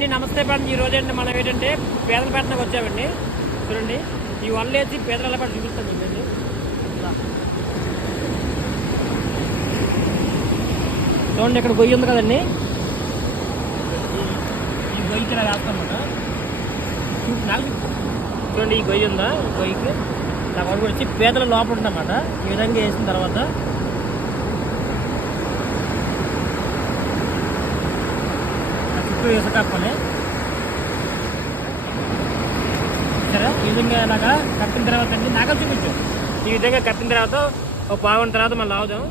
అండి నమస్తే మేడం. ఈ రోజు అండి మనం ఏంటంటే పేదల పెట్టడానికి వచ్చామండి. చూడండి ఈ వల్ల వేసి పేదల చూపిస్తాను చూపిస్తాం చూడండి చూడండి ఇక్కడ గొయ్యి ఉంది కదండి. ఈ- ఈ గొయ్యికి ఇలా వేస్తామన్నమాట చూ- చూడండి ఈ గొయ్యి ఉందా? గొయ్యికి. దాని వరకు వచ్చి పేదల లోపల ఉందన్నమాట. ఈ విధంగా వేసిన తర్వాత చుట్టూ ఇసుక కప్పాలి సరే ఈ విధంగా ఇలాగా కట్టిన తర్వాత అండి నాకలు చూపించు. ఈ విధంగా కట్టిన తర్వాత ఒక బాగున్న తర్వాత మళ్ళీ లావుదాం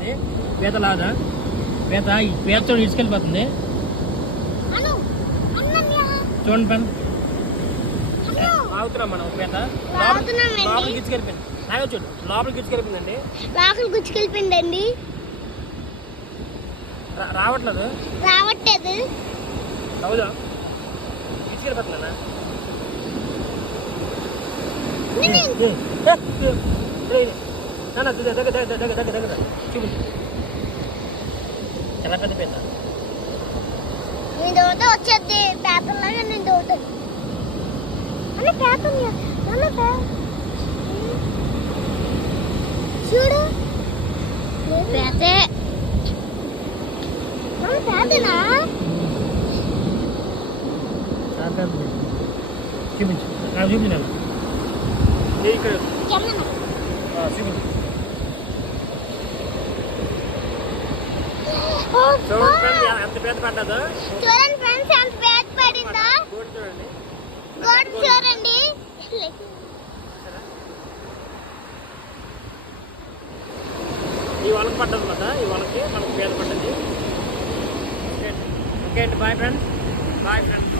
పీత లావుదాం పీత ఈ పీతతో ఇసుకెళ్ళిపోతుంది అను అన్నయ్య చూడండి పని. ఆగుతున్నాం మనం పీత. లోపలికి ఇచ్చుకెళ్ళిపోయింది నాగ చూడు లోపలికి ఇచ్చుకెళ్ళిపోయిందండి లాకులు గుచ్చుకెళ్ళిపోయిందండి రా- రావట్లేదు. చాలా పెద్ద దోత వచ్చేది పేపర్లాగా నేను దోతాను అన్న పేపర్ అన్న పేపర్ చూడు పేతే పేదనా చాలా పెద్ద పీత చూపించు. నాకు చూపించాను ఇక్కడ. చూపించు. చూడండి ఎంత పెద్ద పడ్డదో. చూడండి ఫ్రెండ్స్ ఎంత పేద పడిందో. గోడు చూడండి. గోడ చూడండి. ఈ వాళ్ళకి పడ్డది అనమాట ఈ వాళ్ళకి మనకు పేద పడ్డది. ఓకే అండి బాయ్ ఫ్రెండ్స్. Bye friends.